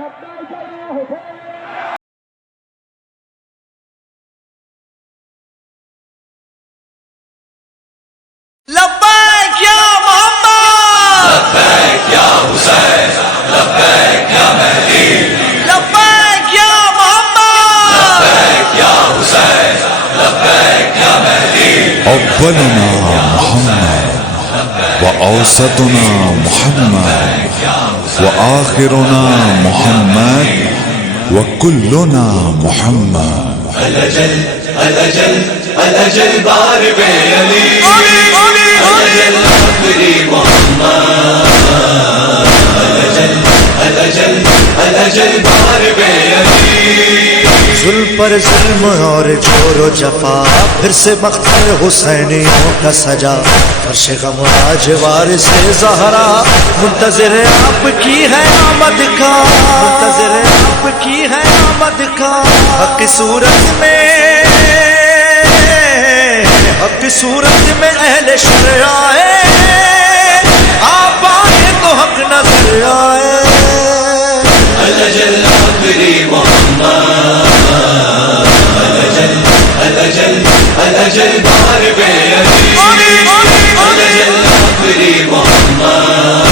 لبیک یا محمد، لبیک یا حسین، لبیک یا مہدی، لبیک یا محمد، لبیک یا حسین، لبیک یا مہدی. اولنا محمد واوسطنا محمد واخرنا محمد وكلنا محمد. الاجل الاجل الاجل بار بے علی، الاجل آخری محمد. الاجل الاجل الاجل بار بے علی. ظلم پر ظلم اور جور و جفا، پھر سے مقتل حسینیوں کا سجا. فرش غم آج وارث زہرا، منتظر آپ کی ہے آمد کا، منتظر آپ کی ہے آمد کا. حق کی صورت میں، حق کی صورت میں اہل شرع آئے، آپ آئے تو حق نظر آئے. الاجل آخری محمد. الاجل الاجل الاجل بار بے علی، الاجل آخری محمد.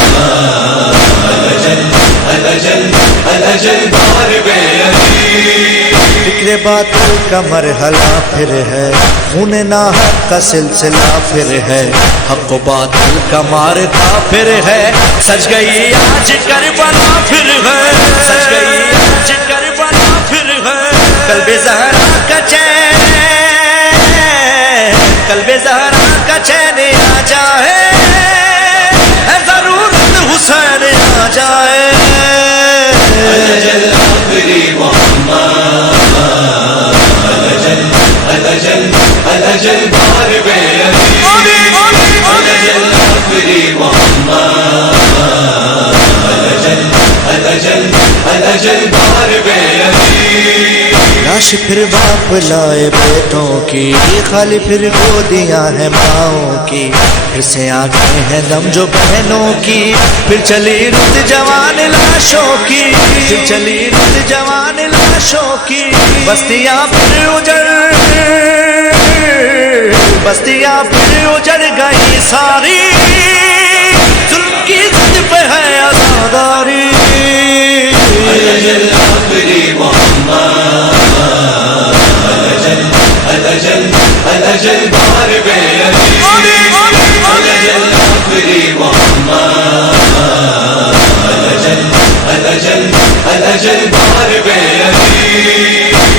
الاجل الاجل الاجل بار بے علی. فکر باطل کا مرحلہ پھر ہے، خون ناحق کا سلسلہ پھر ہے، حق و باطل کا معرکہ پھر ہے. سج گئی آج کربلا پھر ہے، سج گئی آج کربلا پھر ہے. قلب زہرا کا چین، قلب زہرا کا چین آ جائے، ہے ضرورت حسین آ جائے. الاجل آخری محمد. الاجل الاجل الاجل بار بے علی، الاجل آخری محمد. الاجل الاجل الاجل بار بے علی. لاش پھر باپ لائے بیٹوں کی، خالی پھر گودیاں ہیں ماؤں کی. پھر سے آنکھیں ہیں دم جو بہنوں کی، پھر چلی رت جوان لاشوں کی، پھر چلی رت جوان لاشوں کی. بستیاں پھر اجڑ، بستیاں پھر اجڑ گئی ساری، ظلم کی ضد پہ ہے آزاداری. الاجل آخری محمد. الاجل الاجل الاجل بار بے علی، الاجل آخری محمد. الاجل الاجل الاجل بار بے علی.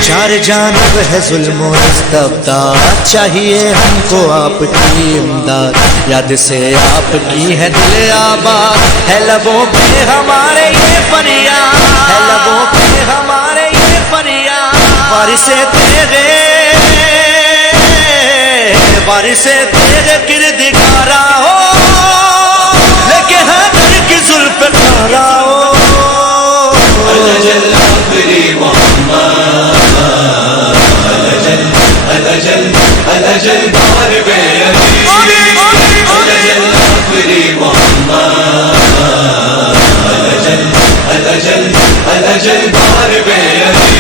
چار جانب ہے ظلم و استبداد، چاہیے ہم کو آپ کی امداد. یاد سے آپ کی ہے دل آباد، ہے لبوں پہ ہمارے یہ فریاد، ہے لبوں پہ ہمارے یہ فریاد. وارث تیرے، وارث تیرے کردگارا ہو، لیکن حیدر کی زلف کھارا ہو. الاجل آخری محمد. الاجل الاجل الاجل بار بے علی، الاجل آخری محمد. الاجل الاجل الاجل بار بے علی.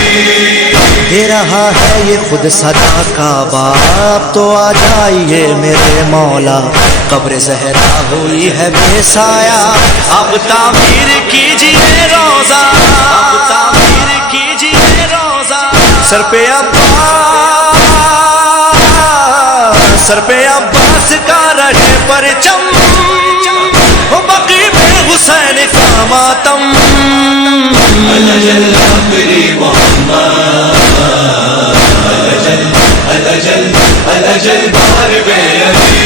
دے رہا ہے یہ خود صدا کا باپ، تو آ جائیے میرے مولا. قبر زہرا ہوئی ہے بے سایہ، اب تعمیر کیجیے روزہ، اب تعمیر کیجیے روزہ. سر پہ عباس، سر پہ عباس کا رہے پرچم، ہو بقی میں حسین کا ماتم. الاجل آخری محمد. الاجل الاجل الاجل بار بے علی،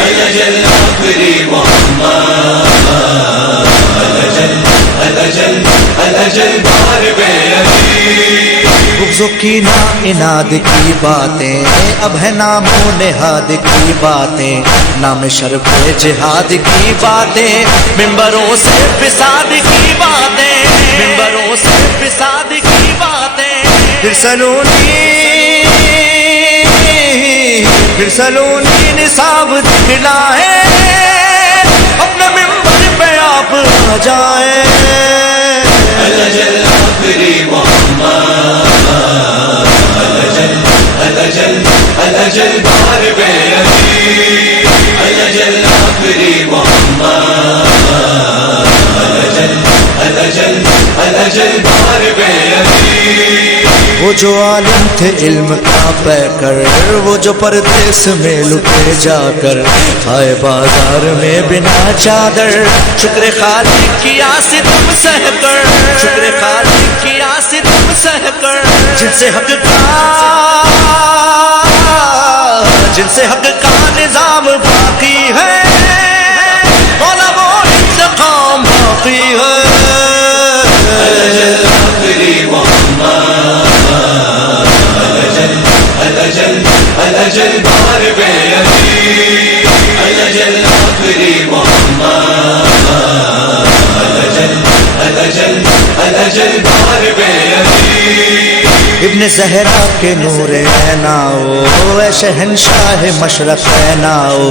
الاجل آخری محمد. الاجل الاجل الاجل بار بے علی. بغض و کینہ اناد کی باتیں، اب ہے نام و نہاد کی باتیں، نام شرف جہاد کی باتیں، ممبروں سے فساد کی باتیں، ممبروں سے فساد کی باتیں. پھر سلونی نصاب دکھلائے، اپنے ممبر پہ آپ آ جائیں. الأجل آخری محمد الأجل الأجل بار بے علی الأجل آخری محمد الأجل الأجل بار بے علی وہ جو عالم تھے علم کا پیکر، وہ جو پردیس میں لٹے جا کر آئے بازار میں بنا چادر، شکر خالق کیا ستم سہ کر، شکر خالق کیا ستم سہ کر، جن سے حق کا نظام باقی ہے، مولا وہ انتقام باقی ہے۔ الأجل آخری محمد الأجل الأجل بار بے علی الأجل آخری محمد الأجل الأجل بار بے علی ابن زہرا کے نور عیناؤ، اے شہنشاہ مشرق عیناؤ،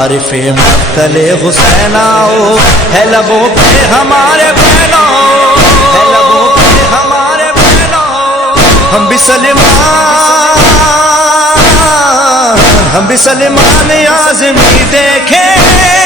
عارف مقتل حسیناؤ، ہے لبوں پہ ہمارے بہناؤ، ہے لبوں پہ ہمارے بہناؤ، ہم بھی سلمان اعظمی دیکھیں